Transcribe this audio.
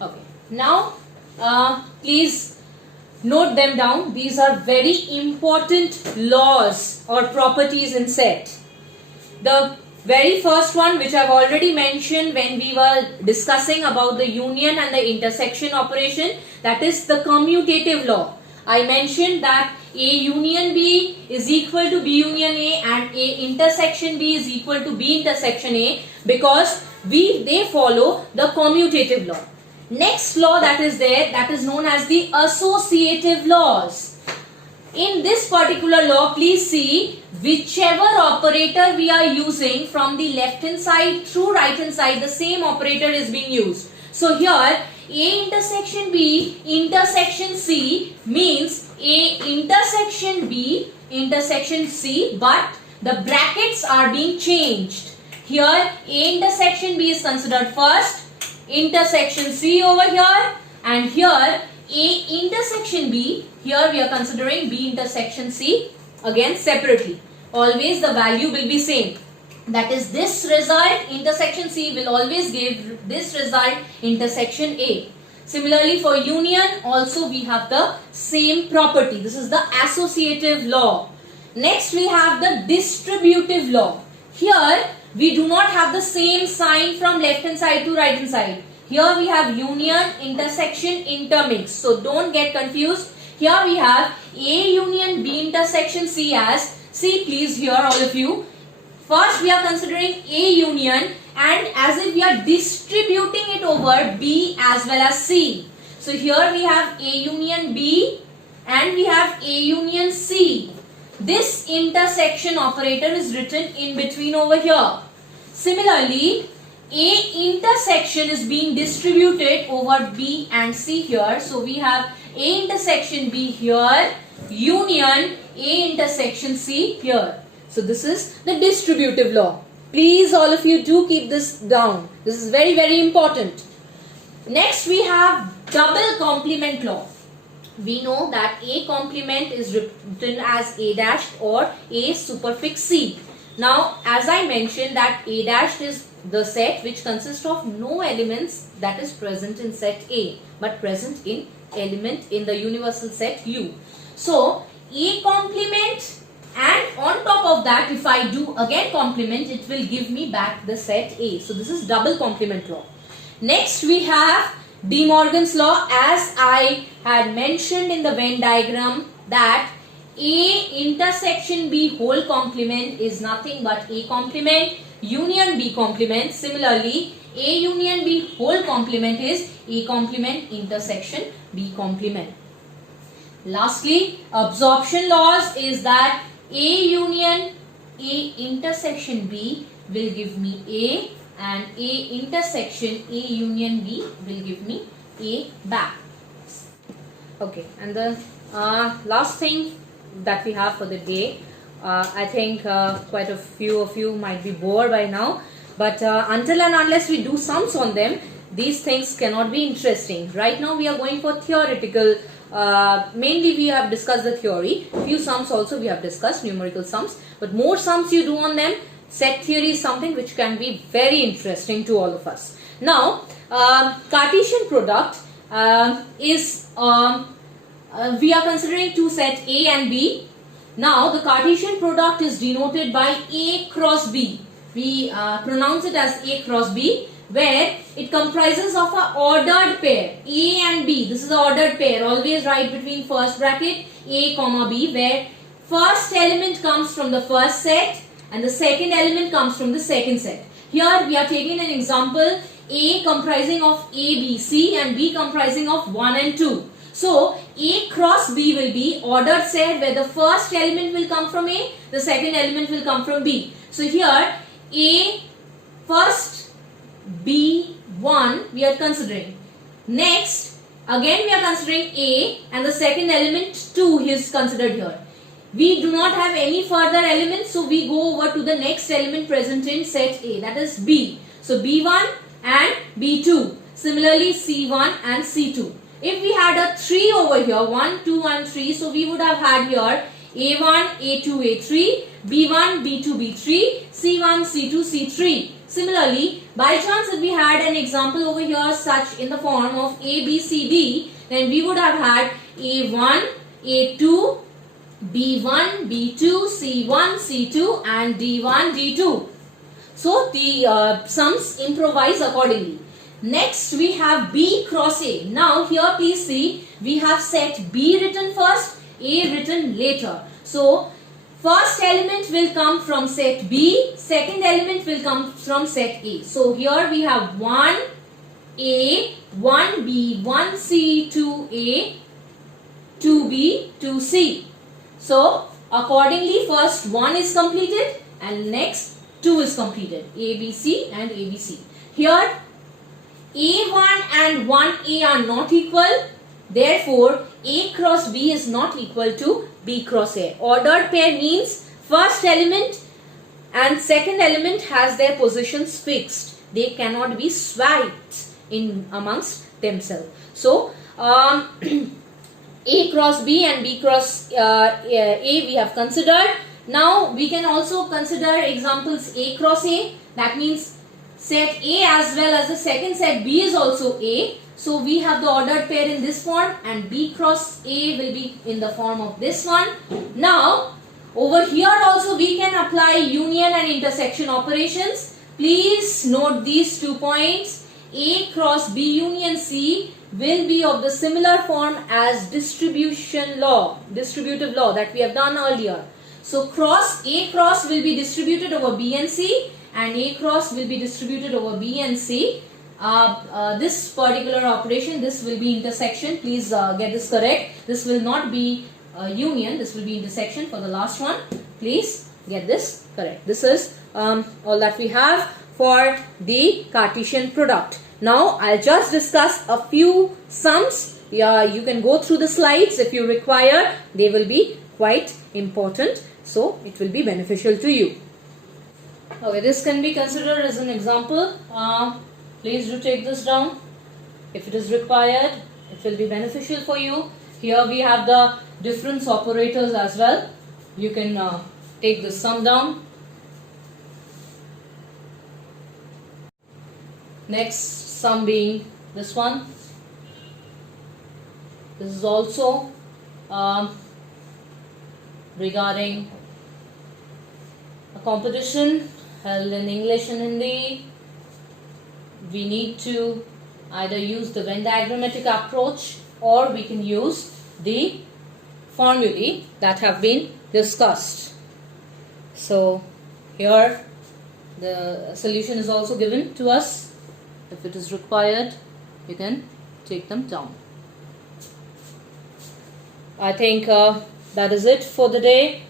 Okay. Now, please note them down. These are very important laws or properties in set. The very first one, which I've already mentioned when we were discussing about the union and the intersection operation, that is the commutative law. I mentioned that A union B is equal to B union A and A intersection B is equal to B intersection A because they follow the commutative law. Next law that is there, that is known as the associative laws. In this particular law, please see whichever operator we are using from the left hand side through right hand side, the same operator is being used. So here A intersection B intersection C means A intersection B intersection C, but the brackets are being changed. Here A intersection B is considered first, intersection C over here, and here A intersection B, here we are considering B intersection C again separately. Always the value will be same. That is, this result intersection C will always give this result intersection A. Similarly for union also we have the same property. This is the associative law. Next we have the distributive law. Here we do not have the same sign from left hand side to right hand side. Here we have union, intersection, intermix. So don't get confused. Here we have A union B intersection C as, see please here all of you. First we are considering A union and as if we are distributing it over B as well as C. So here we have A union B and we have A union C. This intersection operator is written in between over here. Similarly, A intersection is being distributed over B and C here. So we have A intersection B here, union A intersection C here. So this is the distributive law. Please all of you do keep this down. This is very, very important. Next we have double complement law. We know that A complement is written as A dashed or A superfix C. Now as I mentioned that A dashed is the set which consists of no elements that is present in set A but present in element in the universal set U. So A complement, and on top of that if I do again complement, it will give me back the set A. So this is double complement law. Next we have De Morgan's law. As I had mentioned in the Venn diagram that A intersection B whole complement is nothing but A complement union B complement. Similarly, A union B whole complement is A complement intersection B complement. Lastly, absorption laws is that A union A intersection B will give me A and A intersection A union B will give me A back. Okay, and the last thing that we have for the day, I think quite a few of you might be bored by now, but until and unless we do sums on them, these things cannot be interesting. Right now we are going for theoretical, mainly we have discussed the theory, few sums also we have discussed, numerical sums, but more sums you do on them, set theory is something which can be very interesting to all of us. Now, Cartesian product is, we are considering two sets A and B. Now, the Cartesian product is denoted by A cross B. We pronounce it as A cross B, where it comprises of an ordered pair, A and B. This is an ordered pair. Always write between first bracket A comma B, where first element comes from the first set and the second element comes from the second set. Here we are taking an example, A comprising of A, B, C and B comprising of 1 and 2. So, A cross B will be ordered set where the first element will come from A, the second element will come from B. So, here A first, B1 we are considering. Next, again we are considering A and the second element 2 is considered here. We do not have any further elements, so we go over to the next element present in set A, that is B. So, B1 and B2. Similarly, C1 and C2. If we had a 3 over here, 1, 2 and 3, so we would have had here A1, A2, A3, B1, B2, B3, C1, C2, C3. Similarly, by chance if we had an example over here such in the form of A, B, C, D, then we would have had A1, A2, B1, B2, C1, C2 and D1, D2. So the sums improvise accordingly. Next we have B cross A. Now here please see, we have set B written first, A written later. So first element will come from set B, second element will come from set A. So here we have 1A, 1B, 1C, 2A, 2B, 2C. So accordingly first 1 is completed and next 2 is completed. ABC and ABC. Here A1 and 1A are not equal. Therefore A cross B is not equal to B cross A. Ordered pair means first element and second element has their positions fixed. They cannot be swiped in amongst themselves. So A cross B and B cross A we have considered. Now we can also consider examples A cross A. That means set A as well as the second set B is also A. So we have the ordered pair in this form and B cross A will be in the form of this one. Now over here also we can apply union and intersection operations. Please note these 2 points. A cross B union C will be of the similar form as distributive law that we have done earlier. So A cross will be distributed over B and C and A cross will be distributed over B and C. This particular operation, this will be intersection. Please get this correct. This will not be union, this will be intersection for the last one. Please get this correct. This is all that we have for the Cartesian product. Now I'll just discuss a few sums. You can go through the slides if you require. They will be quite important, so it will be beneficial to you. Okay, this can be considered as an example. Please do take this down. If it is required, it will be beneficial for you. Here we have the difference operators as well. You can take this sum down. Next sum being this one. This is also regarding a competition held in English and Hindi. We need to either use the Venn diagrammatic approach or we can use the formulae that have been discussed. So here the solution is also given to us. If it is required, you can take them down. I think that is it for the day.